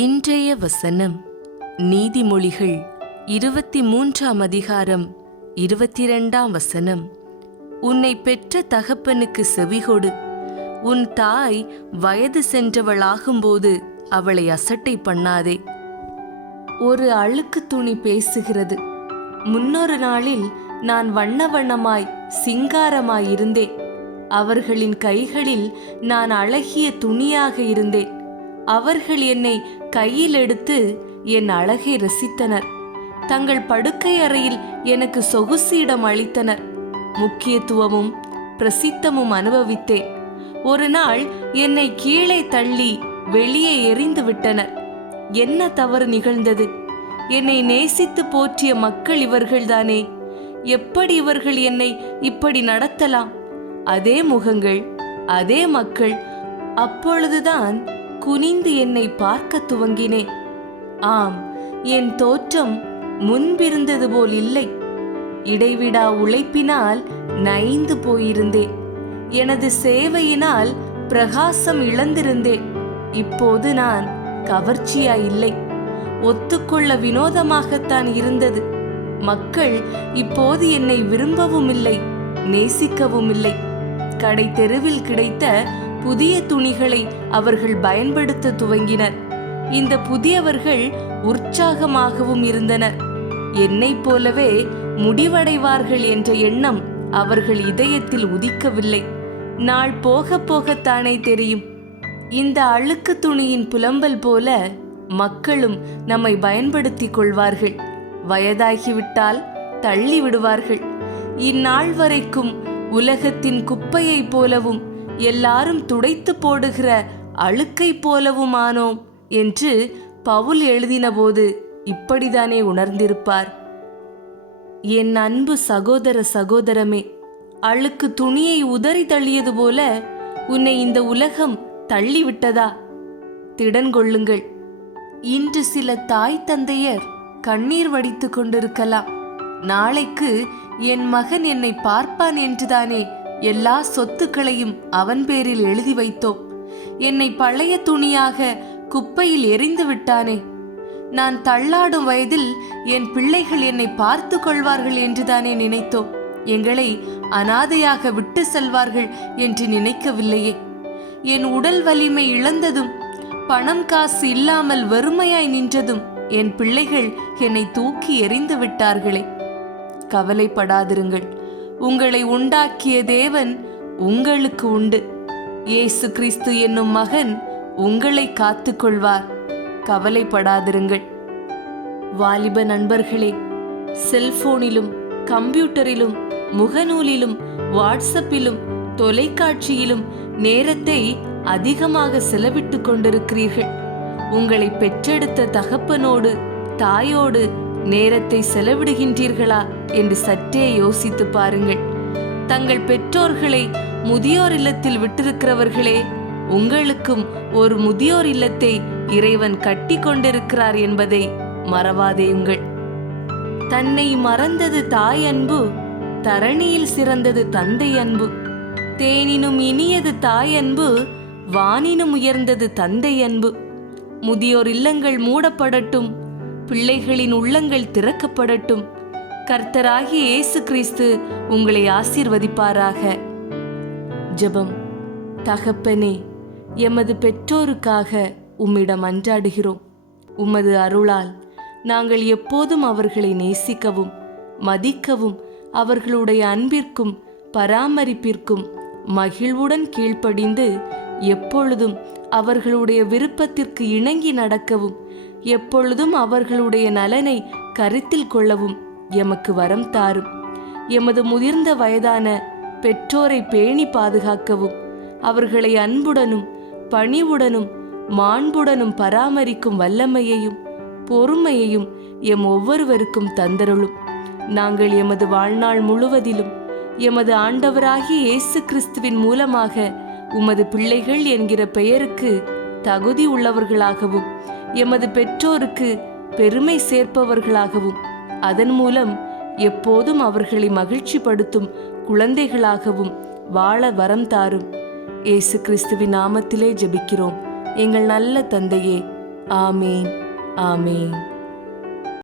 இன்றைய வசனம் நீதிமொழிகள் 23ஆம் அதிகாரம் 22ஆம் வசனம். உன்னை பெற்ற தகப்பனுக்கு செவிகொடு. உன் தாய் வயது சென்றவளாகும்போது அவளை அசட்டை பண்ணாதே. ஒரு அழுக்கு துணி பேசுகிறது. முன்னொரு நாளில் நான் வண்ண வண்ணமாய் சிங்காரமாயிருந்தேன். அவர்களின் கைகளில் நான் அழகிய துணியாக இருந்தேன். அவர்கள் என்னை கையில் எடுத்து என் அழகை ரசித்தனர். தங்கள் படுக்கை அறையில் எனக்கு சொகுசு இடம் அளித்தனர். முக்கியத்துவமும் பிரசித்தமும் அனுபவித்தேன். ஒரு நாள் என்னை கீழே தள்ளி வெளியே எறிந்து விட்டனர். என்ன தவறு நிகழ்ந்தது? என்னை நேசித்து போற்றிய மக்கள் இவர்கள்தானே. எப்படி இவர்கள் என்னை இப்படி நடத்தலாம்? அதே முகங்கள், அதே மக்கள். அப்பொழுதுதான் குனிந்து என்னை பார்க்க துவங்கினேன். ஆம், என் தோற்றம் முன்பிருந்தது போல் இல்லை. இடைவிடா உழைப்பினால் நைந்து போயிருந்தேன். எனது சேவையினால் பிரகாசம் இழந்திருந்தேன். இப்போது நான் கவர்ச்சியாயில்லை. ஒத்துக்கொள்ள வினோதமாகத்தான் இருந்தது. மக்கள் இப்போது என்னை விரும்பவும் இல்லை, நேசிக்கவும் இல்லை. கடை தெருவில் கிடைத்த புதிய துணிகளை அவர்கள் பயன்படுத்த துவங்கினர். இந்த புதியவர்கள் உற்சாகமாகவும் இருந்தனர். என்னைப் போலவே முடிவடைவார்கள் என்ற எண்ணம் அவர்கள் இதயத்தில் உதிக்கவில்லை. நாள் போக போகத்தானே தெரியும். இந்த அழுக்கு துணியின் புலம்பல் போல மக்களும் நம்மை பயன்படுத்தி கொள்வார்கள். வயதாகிவிட்டால் தள்ளி விடுவார்கள். இந்நாள் வரைக்கும் உலகத்தின் குப்பையைப் போலவும் எல்லாரும் துடைத்து போடுகிற அழுக்கை போலவுமானோம் என்று பவுல் எழுதின போது இப்படிதானே உணர்ந்திருப்பார். என் அன்பு சகோதர சகோதரமே, அழுக்கு துணியை உதறி தள்ளியது போல உன்னை இந்த உலகம் தள்ளிவிட்டதா? திடன் கொள்ளுங்கள். இன்று சில தாய் தந்தையர் கண்ணீர் வடித்து கொண்டிருக்கலாம். நாளைக்கு என் மகன் என்னை பார்ப்பான் என்றுதானே எல்லா சொத்துக்களையும் அவன் பேரில் எழுதி வைத்தோம். என்னை பழைய துணியாக குப்பையில் எறிந்து விட்டானே. நான் தள்ளாடும் வயதில் என் பிள்ளைகள் என்னை பார்த்து கொள்வார்கள் என்றுதானே நினைத்தோம். எங்களை அனாதையாக விட்டு செல்வார்கள் என்று நினைக்கவில்லையே. என் உடல் வலிமை இழந்ததும் பணம் காசு இல்லாமல் வெறுமையாய் நின்றதும் என் பிள்ளைகள் என்னை தூக்கி எறிந்து விட்டார்களே. கவலைப்படாதிருங்கள். உங்களை உண்டாக்கிய தேவன் உங்களுக்கு உண்டு. இயேசு கிறிஸ்து என்னும் மகன் உங்களை காத்து கொள்வார். கவலைப்படாதிருங்கள். வாலிப நண்பர்களே, செல்போனிலும் கம்ப்யூட்டரிலும் முகநூலிலும் வாட்ஸ்அப்பிலும் தொலைக்காட்சியிலும் நேரத்தை அதிகமாக செலவிட்டு கொண்டிருக்கிறீர்கள். உங்களை பெற்றெடுத்த தகப்பனோடு தாயோடு நேரத்தை செலவிடுகின்றீர்களா என்று சற்றே யோசித்து பாருங்கள். தங்கள் பெற்றோர்களை முதியோர் இல்லத்தில் விட்டிருக்கிறவர்களே, உங்களுக்கும் ஒரு முதியோர் இல்லத்தை இறைவன் கட்டி கொண்டிருக்கிறார் என்பதை மறவாதேயுங்கள். தன்னை மறந்தது தாய் அன்பு, தரணியில் சிறந்தது தந்தை அன்பு. தேனினும் இனியது தாய் அன்பு, வானினும் உயர்ந்தது தந்தை அன்பு. முதியோர் இல்லங்கள் மூடப்படட்டும், பிள்ளைகளின் உள்ளங்கள் திறக்கப்படட்டும். கர்த்தராகிய இயேசு கிறிஸ்து உங்களை ஆசீர்வதிப்பாராக. ஜெபம். தகப்பனே, எமது பெற்றோருக்காக உம்மிடம் மன்றாடுகிறோம். உமது அருளால் நாங்கள் எப்போதும் அவர்களை நேசிக்கவும் மதிக்கவும் அவர்களுடைய அன்பிற்கும் பராமரிப்பிற்கும் மகிழ்வுடன் கீழ்ப்படிந்து எப்பொழுதும் அவர்களுடைய விருப்பத்திற்கு இணங்கி நடக்கவும் எப்பொழுதும் அவர்களுடைய நலனை கருத்தில் கொள்ளவும் எமக்கு வரம் தாரும். எமது முதிர்ந்த வயதான பெற்றோரை பேணி பாதுகாக்கவும் அவர்களை அன்புடனும் பணிவுடனும் மாண்புடனும் பராமரிக்கும் வல்லமையையும் பொறுமையையும் எம் ஒவ்வொருவருக்கும் தந்தருளும். நாங்கள் எமது வாழ்நாள் முழுவதிலும் எமது ஆண்டவராகிய இயேசு கிறிஸ்துவின் மூலமாக உமது பிள்ளைகள் என்கிற பெயருக்கு தகுதி உள்ளவர்களாகவும் எமது பெற்றோருக்கு பெருமை சேர்ப்பவர்களாகவும் அதன் மூலம் எப்போதும் அவர்களை மகிழ்ச்சிப்படுத்தும் குழந்தைகளாகவும் வாழ வரம் தாரும். இயேசு கிறிஸ்துவின் நாமத்திலே ஜெபிக்கிறோம் எங்கள் நல்ல தந்தையே, ஆமேன். ஆமேன்.